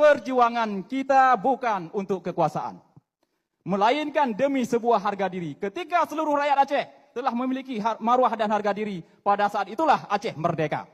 perjuangan kita bukan untuk kekuasaan, melainkan demi sebuah harga diri. Ketika seluruh rakyat Aceh telah memiliki maruah dan harga diri, pada saat itulah Aceh merdeka.